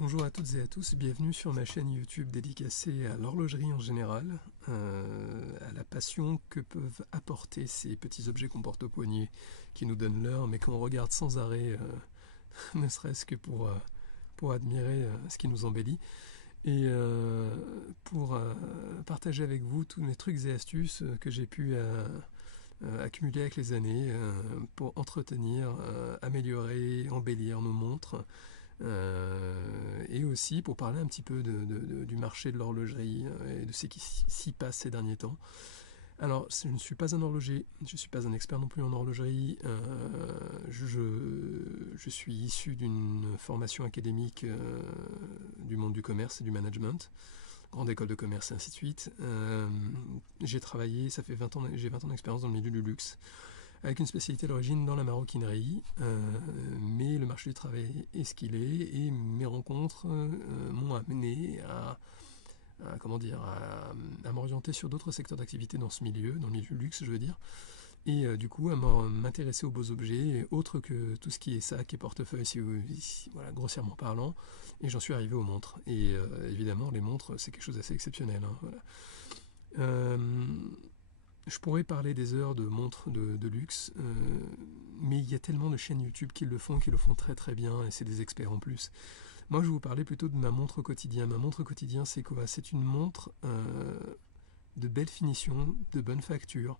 Bonjour à toutes et à tous, bienvenue sur ma chaîne YouTube dédicacée à l'horlogerie en général, à la passion que peuvent apporter ces petits objets qu'on porte au poignet, qui nous donnent l'heure, mais qu'on regarde sans arrêt, ne serait-ce que pour admirer ce qui nous embellit, et pour partager avec vous tous mes trucs et astuces que j'ai pu accumuler avec les années pour entretenir, améliorer, embellir nos montres. Et aussi pour parler un petit peu du marché de l'horlogerie et de ce qui s'y passe ces derniers temps. Alors, je ne suis pas un horloger, je ne suis pas un expert non plus en horlogerie. Je suis issu d'une formation académique du monde du commerce et du management, grande école de commerce et ainsi de suite. J'ai travaillé, ça fait 20 ans, j'ai 20 ans d'expérience dans le milieu du luxe, avec une spécialité d'origine dans la maroquinerie, mais le marché du travail est ce qu'il est, et mes rencontres m'ont amené à m'orienter sur d'autres secteurs d'activité dans ce milieu, dans le milieu du luxe je veux dire, et du coup à m'intéresser aux beaux objets, autres que tout ce qui est sac et portefeuille, voilà, grossièrement parlant, et j'en suis arrivé aux montres, et évidemment les montres c'est quelque chose d'assez exceptionnel, hein, voilà. Je pourrais parler des heures de montres de luxe, mais il y a tellement de chaînes YouTube qui le font très très bien, et c'est des experts en plus. Moi, je vais vous parler plutôt de ma montre au quotidien. Ma montre au quotidien, c'est quoi? C'est une montre de belle finition, de bonne facture,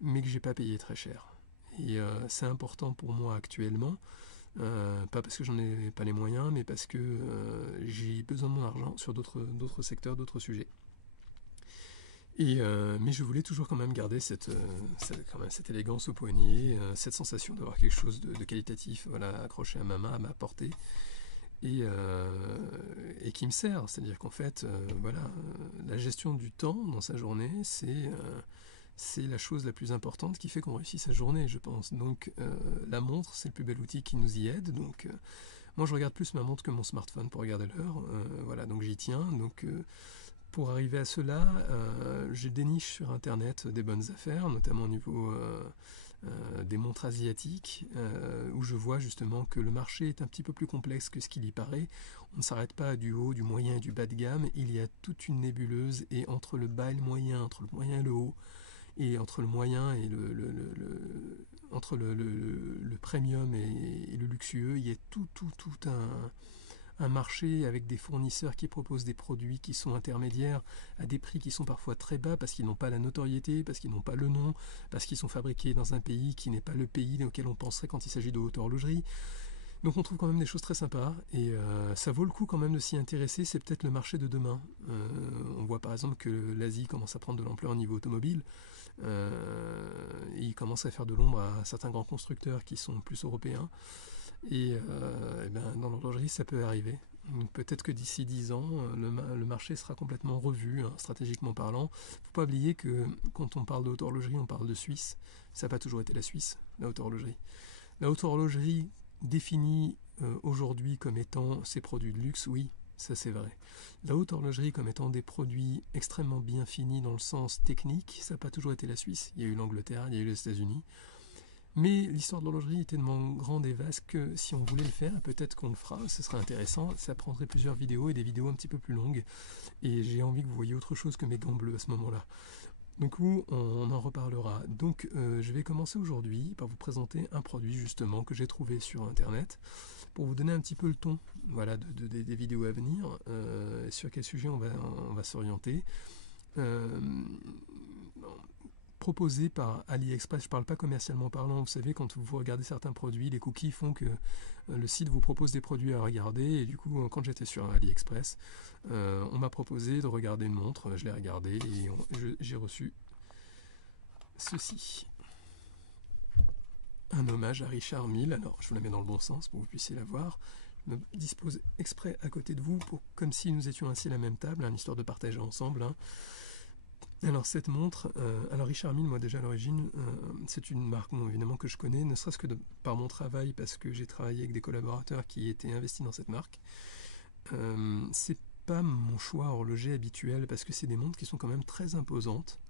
mais que j'ai pas payé très cher. Et c'est important pour moi actuellement, pas parce que j'en ai pas les moyens, mais parce que j'ai besoin de mon argent sur d'autres secteurs, d'autres sujets. Mais je voulais toujours quand même garder cette élégance au poignet, cette sensation d'avoir quelque chose de qualitatif, voilà, accroché à ma main, à ma portée, et qui me sert. C'est-à-dire qu'en fait, la gestion du temps dans sa journée, c'est la chose la plus importante qui fait qu'on réussit sa journée, je pense. Donc la montre, c'est le plus bel outil qui nous y aide. Donc moi, je regarde plus ma montre que mon smartphone pour regarder l'heure. Voilà, donc j'y tiens. Donc pour arriver à cela, je déniche sur Internet des bonnes affaires, notamment au niveau des montres asiatiques, où je vois justement que le marché est un petit peu plus complexe que ce qu'il y paraît. On ne s'arrête pas du haut, du moyen et du bas de gamme. Il y a toute une nébuleuse, et entre le bas et le moyen, entre le moyen et le haut, et entre le moyen et entre le premium et le luxueux, il y a tout un marché avec des fournisseurs qui proposent des produits qui sont intermédiaires à des prix qui sont parfois très bas parce qu'ils n'ont pas la notoriété, parce qu'ils n'ont pas le nom, parce qu'ils sont fabriqués dans un pays qui n'est pas le pays auquel on penserait quand il s'agit de haute horlogerie. Donc on trouve quand même des choses très sympas, et ça vaut le coup quand même de s'y intéresser. C'est peut-être le marché de demain. On voit par exemple que l'Asie commence à prendre de l'ampleur au niveau automobile. Il commence à faire de l'ombre à certains grands constructeurs qui sont plus européens. Et ben, dans l'horlogerie, ça peut arriver. Donc peut-être que d'ici 10 ans, le marché sera complètement revu, hein, stratégiquement parlant. Il ne faut pas oublier que quand on parle de haute horlogerie, on parle de Suisse. Ça n'a pas toujours été la Suisse, la haute horlogerie. La haute horlogerie définie aujourd'hui comme étant ses produits de luxe, oui, ça c'est vrai. La haute horlogerie comme étant des produits extrêmement bien finis dans le sens technique, ça n'a pas toujours été la Suisse. Il y a eu l'Angleterre, il y a eu les États-Unis. Mais l'histoire de l'horlogerie est tellement grande et vaste que si on voulait le faire, peut-être qu'on le fera, ce serait intéressant. Ça prendrait plusieurs vidéos, et des vidéos un petit peu plus longues. Et j'ai envie que vous voyiez autre chose que mes gants bleus à ce moment-là. Donc on en reparlera. Donc je vais commencer aujourd'hui par vous présenter un produit justement que j'ai trouvé sur internet pour vous donner un petit peu le ton, voilà, des vidéos à venir, sur quel sujet on va s'orienter. Euh, Proposé par AliExpress. Je ne parle pas commercialement parlant. Vous savez, quand vous regardez certains produits, les cookies font que le site vous propose des produits à regarder. Et du coup, quand j'étais sur AliExpress, on m'a proposé de regarder une montre. Je l'ai regardée et j'ai reçu ceci. Un hommage à Richard Mille. Alors, je vous la mets dans le bon sens pour que vous puissiez la voir. Je me dispose exprès à côté de vous, comme si nous étions assis à la même table, hein, histoire de partager ensemble. Hein. Alors cette montre, alors Richard Mille, moi déjà à l'origine, c'est une marque évidemment que je connais, ne serait-ce que par mon travail, parce que j'ai travaillé avec des collaborateurs qui étaient investis dans cette marque. C'est pas mon choix horloger habituel, parce que c'est des montres qui sont quand même très imposantes.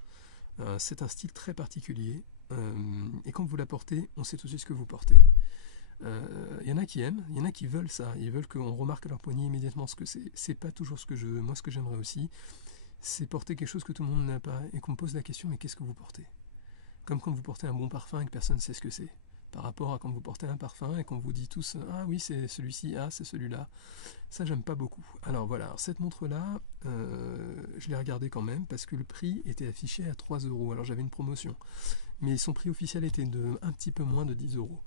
C'est un style très particulier, et quand vous la portez, on sait tout de suite ce que vous portez. Il y en a qui aiment, il y en a qui veulent ça, ils veulent qu'on remarque à leur poignet immédiatement ce que c'est. C'est pas toujours ce que je veux. Moi, ce que j'aimerais aussi, c'est porter quelque chose que tout le monde n'a pas et qu'on me pose la question, mais qu'est-ce que vous portez? Comme quand vous portez un bon parfum et que personne ne sait ce que c'est. Par rapport à quand vous portez un parfum et qu'on vous dit tous ah oui c'est celui-ci, ah c'est celui-là. Ça j'aime pas beaucoup. Alors voilà, alors, cette montre-là, je l'ai regardée quand même parce que le prix était affiché à 3 euros. Alors j'avais une promotion. Mais son prix officiel était de un petit peu moins de 10 euros.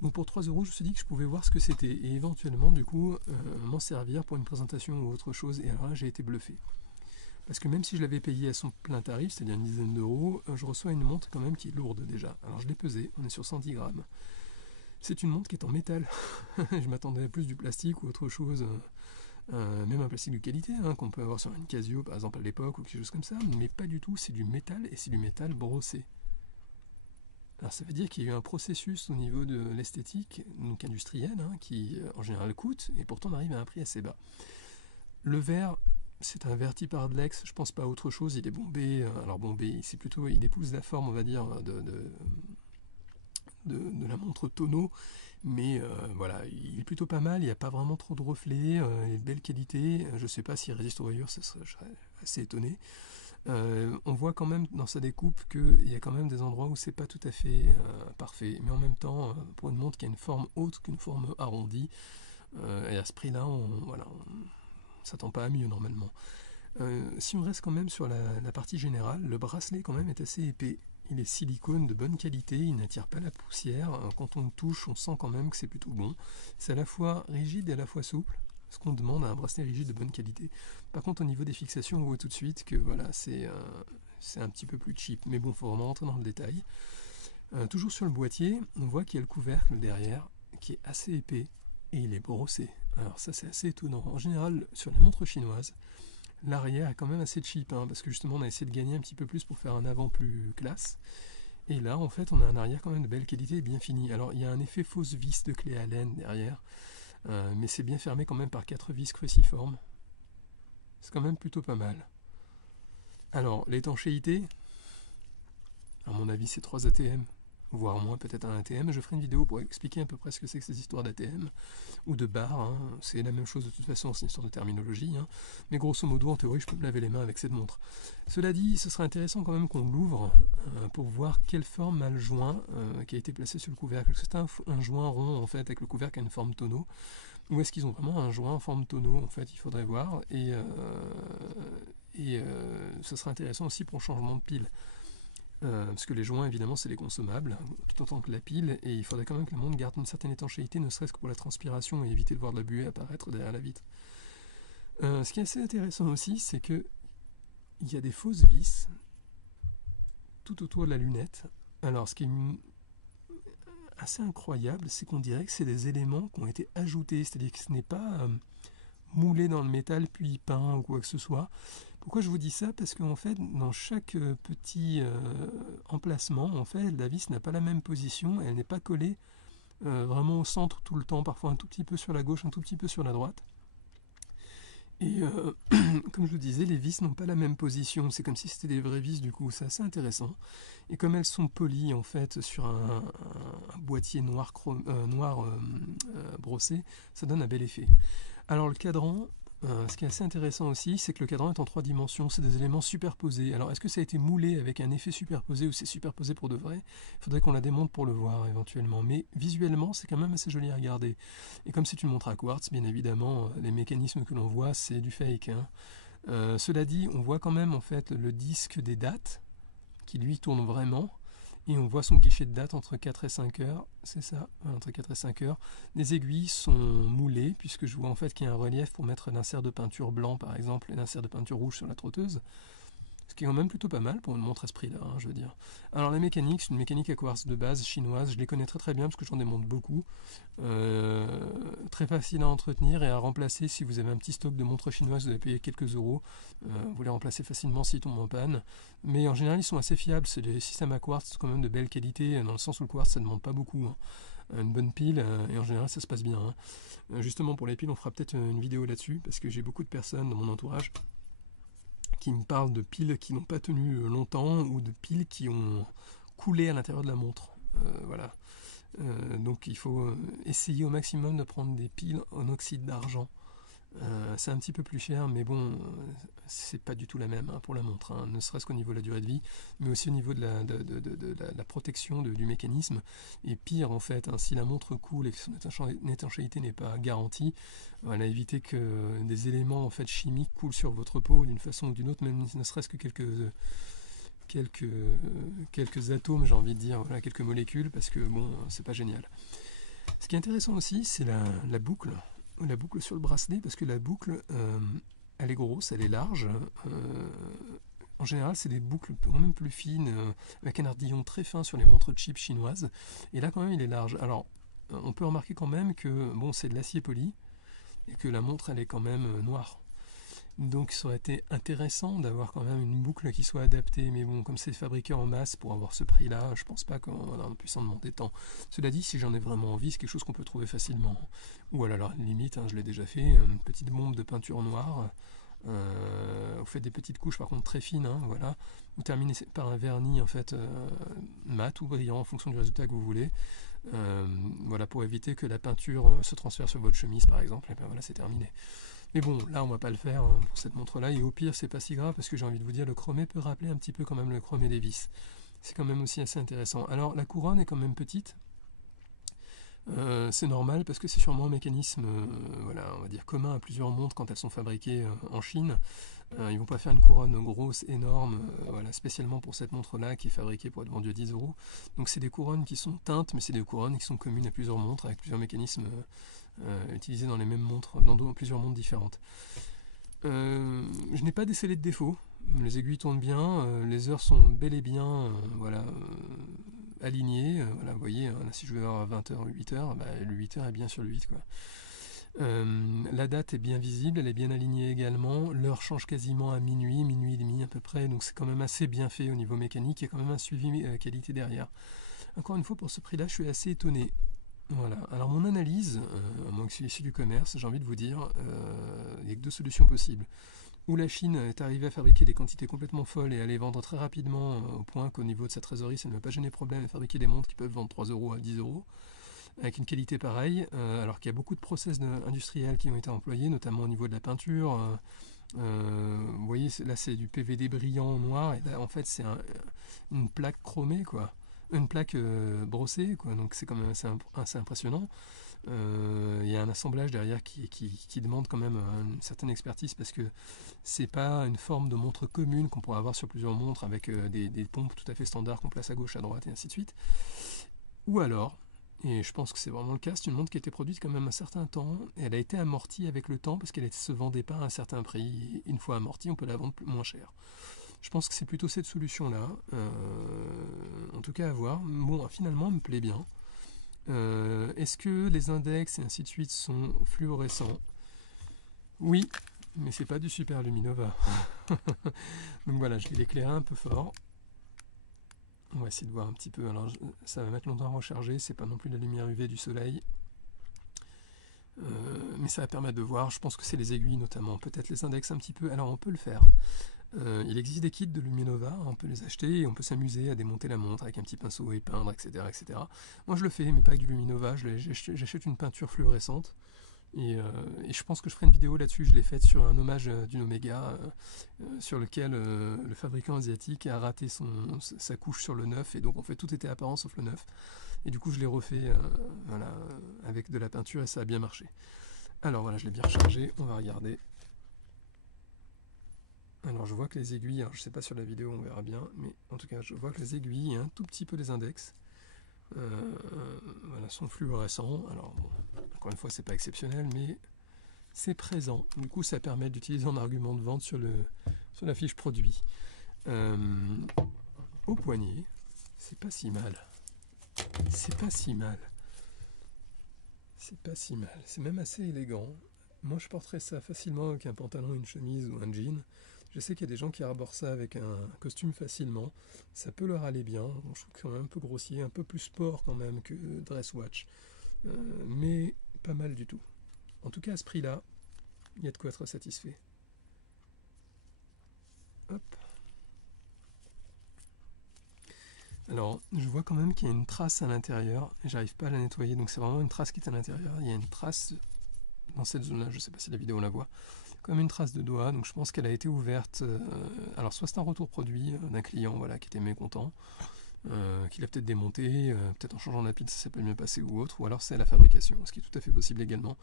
Donc pour 3 euros, je me suis dit que je pouvais voir ce que c'était et éventuellement du coup m'en servir pour une présentation ou autre chose. Et alors là j'ai été bluffé. Parce que même si je l'avais payé à son plein tarif, c'est-à-dire une dizaine d'euros, je reçois une montre quand même qui est lourde déjà. Alors je l'ai pesée, on est sur 110 grammes. C'est une montre qui est en métal. Je m'attendais à plus du plastique ou autre chose, même un plastique de qualité, hein, qu'on peut avoir sur une Casio par exemple à l'époque ou quelque chose comme ça, mais pas du tout, c'est du métal et c'est du métal brossé. Alors ça veut dire qu'il y a eu un processus au niveau de l'esthétique, donc industriel, hein, qui en général coûte et pourtant on arrive à un prix assez bas. Le verre, c'est un verre type Hardlex, je pense pas à autre chose, il est bombé, alors bombé, c'est plutôt, il épouse la forme, on va dire, de la montre tonneau, mais voilà, il est plutôt pas mal, il n'y a pas vraiment trop de reflets, il est de belle qualité, je sais pas s'il résiste aux rayures, je serais assez étonné. On voit quand même dans sa découpe qu'il y a quand même des endroits où c'est pas tout à fait parfait, mais en même temps, pour une montre qui a une forme haute qu'une forme arrondie, et à ce prix-là, voilà, on s'attend pas à mieux normalement. Si on reste quand même sur la partie générale, le bracelet quand même est assez épais. Il est silicone de bonne qualité, il n'attire pas la poussière. Quand on le touche, on sent quand même que c'est plutôt bon. C'est à la fois rigide et à la fois souple, ce qu'on demande à un bracelet rigide de bonne qualité. Par contre, au niveau des fixations, on voit tout de suite que voilà, c'est un petit peu plus cheap. Mais bon, il faut vraiment rentrer dans le détail. Toujours sur le boîtier, on voit qu'il y a le couvercle derrière, qui est assez épais, et il est brossé. Alors ça, c'est assez étonnant. En général, sur les montres chinoises, l'arrière est quand même assez cheap, hein, parce que justement on a essayé de gagner un petit peu plus pour faire un avant plus classe. Et là en fait on a un arrière quand même de belle qualité et bien fini. Alors il y a un effet fausse vis de clé Allen derrière, mais c'est bien fermé quand même par 4 vis cruciformes. C'est quand même plutôt pas mal. Alors l'étanchéité, à mon avis c'est 3 ATM, voire moins peut-être un ATM. Je ferai une vidéo pour expliquer à peu près ce que c'est que ces histoires d'ATM ou de barres, hein. C'est la même chose de toute façon, c'est une histoire de terminologie, hein. Mais grosso modo, en théorie, je peux me laver les mains avec cette montre. Cela dit, ce serait intéressant quand même qu'on l'ouvre pour voir quelle forme a le joint qui a été placé sur le couvercle. Est-ce que c'est un joint rond en fait avec le couvercle à une forme tonneau, ou est-ce qu'ils ont vraiment un joint en forme tonneau? En fait, il faudrait voir, et ce serait intéressant aussi pour le changement de pile. Parce que les joints, évidemment, c'est les consommables, tout autant que la pile, et il faudrait quand même que la montre garde une certaine étanchéité, ne serait-ce que pour la transpiration, et éviter de voir de la buée apparaître derrière la vitre. Ce qui est assez intéressant aussi, c'est que il y a des fausses vis tout autour de la lunette. Alors, ce qui est assez incroyable, c'est qu'on dirait que c'est des éléments qui ont été ajoutés, c'est-à-dire que ce n'est pas moulé dans le métal puis peint ou quoi que ce soit. Pourquoi je vous dis ça? Parce qu'en fait, dans chaque petit emplacement, en fait, la vis n'a pas la même position, elle n'est pas collée vraiment au centre tout le temps, parfois un tout petit peu sur la gauche, un tout petit peu sur la droite. Et comme je vous disais, les vis n'ont pas la même position, c'est comme si c'était des vraies vis du coup, c'est assez intéressant. Et comme elles sont polies en fait sur un boîtier noir, brossé, ça donne un bel effet. Alors le cadran, ce qui est assez intéressant aussi, c'est que le cadran est en 3 dimensions, c'est des éléments superposés. Alors est-ce que ça a été moulé avec un effet superposé ou c'est superposé pour de vrai? Il faudrait qu'on la démonte pour le voir éventuellement, mais visuellement c'est quand même assez joli à regarder. Et comme c'est une montre à quartz, bien évidemment, les mécanismes que l'on voit c'est du fake, hein. Cela dit, on voit quand même en fait le disque des dates, qui lui tourne vraiment, et on voit son guichet de date entre 4 et 5 heures, c'est ça, entre 4 et 5 heures. Les aiguilles sont moulées, puisque je vois en fait qu'il y a un relief pour mettre l'insert de peinture blanc par exemple, et l'insert de peinture rouge sur la trotteuse. Ce qui est quand même plutôt pas mal pour une montre à ce prix-là, hein, je veux dire. Alors la mécanique, c'est une mécanique à quartz de base chinoise, je les connais très très bien parce que j'en démonte beaucoup. Très facile à entretenir et à remplacer si vous avez un petit stock de montres chinoises, vous avez payé quelques euros, vous les remplacez facilement s'ils tombent en panne. Mais en général, ils sont assez fiables, c'est des systèmes à quartz quand même de belle qualité, dans le sens où le quartz ça ne demande pas beaucoup, hein. Une bonne pile, et en général ça se passe bien, hein. Justement pour les piles, on fera peut-être une vidéo là-dessus, parce que j'ai beaucoup de personnes dans mon entourage qui me parlent de piles qui n'ont pas tenu longtemps ou de piles qui ont coulé à l'intérieur de la montre. Voilà. Donc il faut essayer au maximum de prendre des piles en oxyde d'argent. C'est un petit peu plus cher, mais bon, c'est pas du tout la même pour la montre, hein, ne serait-ce qu'au niveau de la durée de vie, mais aussi au niveau de la protection du mécanisme. Et pire, en fait, si la montre coule et que son étanchéité n'est pas garantie, voilà, évitez que des éléments en fait chimiques coulent sur votre peau d'une façon ou d'une autre, même ne serait-ce que quelques atomes, j'ai envie de dire, voilà, quelques molécules, parce que bon, c'est pas génial. Ce qui est intéressant aussi, c'est la boucle sur le bracelet, parce que la boucle, elle est grosse, elle est large. En général, c'est des boucles quand même plus fines, avec un ardillon très fin sur les montres cheap chinoises. Et là, quand même, il est large. Alors, on peut remarquer quand même que bon, c'est de l'acier poli, et que la montre, elle est quand même noire. Donc ça aurait été intéressant d'avoir quand même une boucle qui soit adaptée, mais bon, comme c'est fabriqué en masse pour avoir ce prix-là, je pense pas qu'on puisse en demander tant. Cela dit, si j'en ai vraiment envie, c'est quelque chose qu'on peut trouver facilement. Ou alors, limite, je l'ai déjà fait, une petite bombe de peinture noire, vous faites des petites couches par contre très fines, voilà. Vous terminez par un vernis en fait mat ou brillant en fonction du résultat que vous voulez. Voilà, pour éviter que la peinture se transfère sur votre chemise par exemple, et bien voilà, c'est terminé. Mais bon, là on va pas le faire pour cette montre là, et au pire c'est pas si grave parce que j'ai envie de vous dire, le chromé peut rappeler un petit peu quand même le chromé Davis. C'est quand même aussi assez intéressant. Alors la couronne est quand même petite, c'est normal parce que c'est sûrement un mécanisme voilà, on va dire commun à plusieurs montres quand elles sont fabriquées en Chine. Ils vont pas faire une couronne grosse, énorme, voilà, spécialement pour cette montre-là qui est fabriquée pour être vendue à 10 €. Donc c'est des couronnes qui sont teintes, mais c'est des couronnes qui sont communes à plusieurs montres, avec plusieurs mécanismes utilisés dans les mêmes montres, dans plusieurs montres différentes. Je n'ai pas décelé de défaut. Les aiguilles tournent bien, les heures sont bel et bien voilà, alignées. Voilà, vous voyez, là, si je vais avoir 20h ou 8h, le 8h est bien sur le 8, quoi. La date est bien visible, elle est bien alignée également. L'heure change quasiment à minuit, minuit et demi à peu près, donc c'est quand même assez bien fait au niveau mécanique. Il y a quand même un suivi qualité derrière. Encore une fois, pour ce prix-là, je suis assez étonné. Voilà. Alors mon analyse, à moins que je suis issu du commerce, j'ai envie de vous dire, il n'y a que deux solutions possibles. Ou la Chine est arrivée à fabriquer des quantités complètement folles et à les vendre très rapidement, au point qu'au niveau de sa trésorerie, ça ne va pas gêner problème à fabriquer des montres qui peuvent vendre 3 € à 10 €. Avec une qualité pareille, alors qu'il y a beaucoup de process industriels qui ont été employés, notamment au niveau de la peinture. Vous voyez, là c'est du PVD brillant noir, et là en fait c'est une plaque chromée, quoi. Une plaque brossée, quoi. Donc c'est quand même assez impressionnant. Il y a un assemblage derrière qui demande quand même une certaine expertise, parce que c'est pas une forme de montre commune qu'on pourrait avoir sur plusieurs montres avec des pompes tout à fait standards qu'on place à gauche, à droite et ainsi de suite. Ou alors, et je pense que c'est vraiment le cas, c'est une montre qui a été produite quand même un certain temps, et elle a été amortie avec le temps parce qu'elle ne se vendait pas à un certain prix. Une fois amortie, on peut la vendre moins cher. Je pense que c'est plutôt cette solution-là, en tout cas à voir. Bon, finalement, elle me plaît bien. Est-ce que les index et ainsi de suite sont fluorescents? Oui, mais c'est pas du Super Luminova. Donc voilà, je vais l'éclairer un peu fort. On va essayer de voir un petit peu. Alors, ça va mettre longtemps à recharger, c'est pas non plus la lumière UV du soleil. Mais ça va permettre de voir. Je pense que c'est les aiguilles notamment, peut-être les index un petit peu. Alors, on peut le faire. Il existe des kits de Luminova, on peut les acheter et on peut s'amuser à démonter la montre avec un petit pinceau et peindre, etc., etc. Moi, je le fais, mais pas avec du Luminova. J'achète une peinture fluorescente. Et je pense que je ferai une vidéo là-dessus. Je l'ai faite sur un hommage d'une Omega, sur lequel le fabricant asiatique a raté sa couche sur le 9, et donc en fait tout était apparent sauf le 9. Et du coup je l'ai refait voilà, avec de la peinture, et ça a bien marché. Alors voilà, je l'ai bien rechargé, on va regarder. Alors je vois que les aiguilles, alors je sais pas sur la vidéo, on verra bien, mais en tout cas je vois que les aiguilles et un tout petit peu les index voilà, sont fluorescents. Alors bon, encore une fois c'est pas exceptionnel, mais c'est présent. Du coup ça permet d'utiliser en argument de vente sur la fiche produit. Au poignet, c'est pas si mal. C'est pas si mal. C'est pas si mal. C'est même assez élégant. Moi je porterais ça facilement avec un pantalon, une chemise ou un jean. Je sais qu'il y a des gens qui arborent ça avec un costume facilement. Ça peut leur aller bien. Bon, je trouve que c'est quand même un peu grossier, un peu plus sport quand même que dress watch. Mais pas mal du tout. En tout cas, à ce prix-là, il y a de quoi être satisfait. Hop. Alors, je vois quand même qu'il y a une trace à l'intérieur, et j'arrive pas à la nettoyer, donc c'est vraiment une trace qui est à l'intérieur. Il y a une trace dans cette zone-là, je sais pas si la vidéo la voit, comme une trace de doigt, donc je pense qu'elle a été ouverte. Alors, soit c'est un retour produit d'un client, voilà, qui était mécontent, qu'il a peut-être démonté, peut-être en changeant la pile ça s'est pas mieux passé ou autre, ou alors c'est à la fabrication, ce qui est tout à fait possible également.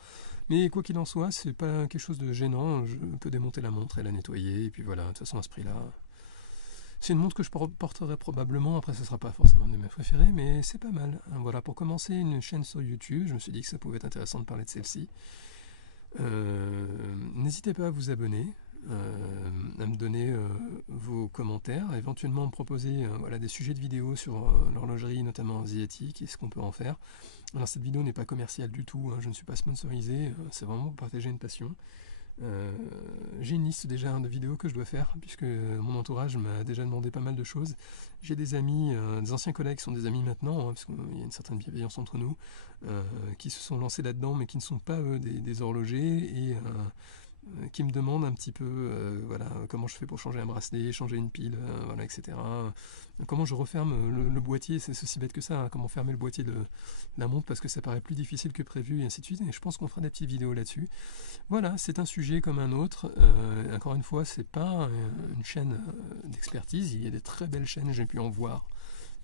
Mais quoi qu'il en soit, c'est pas quelque chose de gênant, je peux démonter la montre et la nettoyer, et puis voilà, de toute façon à ce prix-là, c'est une montre que je porterai probablement, après ce sera pas forcément de mes préférées, mais c'est pas mal. Voilà, pour commencer une chaîne sur YouTube, je me suis dit que ça pouvait être intéressant de parler de celle-ci. N'hésitez pas à vous abonner, à me donner vos commentaires, éventuellement me proposer voilà, des sujets de vidéos sur l'horlogerie, notamment asiatique, et ce qu'on peut en faire. Alors cette vidéo n'est pas commerciale du tout, je ne suis pas sponsorisé, c'est vraiment pour partager une passion. J'ai une liste déjà de vidéos que je dois faire, puisque mon entourage m'a déjà demandé pas mal de choses. J'ai des amis, des anciens collègues qui sont des amis maintenant, parce qu'il y a une certaine bienveillance entre nous, qui se sont lancés là-dedans, mais qui ne sont pas eux des horlogers, et qui me demandent un petit peu voilà, comment je fais pour changer un bracelet, changer une pile, voilà, etc. Comment je referme le boîtier, c'est aussi bête que ça, hein, comment fermer le boîtier de la montre parce que ça paraît plus difficile que prévu, et ainsi de suite. Et je pense qu'on fera des petites vidéos là-dessus. Voilà, c'est un sujet comme un autre. Encore une fois, c'est pas une chaîne d'expertise, il y a des très belles chaînes, j'ai pu en voir.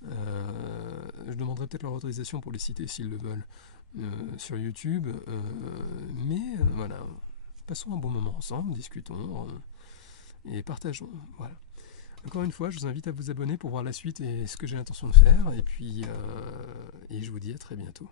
Je demanderai peut-être leur autorisation pour les citer s'ils le veulent sur YouTube, mais voilà. Passons un bon moment ensemble, discutons et partageons. Voilà. Encore une fois, je vous invite à vous abonner pour voir la suite et ce que j'ai l'intention de faire. Et puis, je vous dis à très bientôt.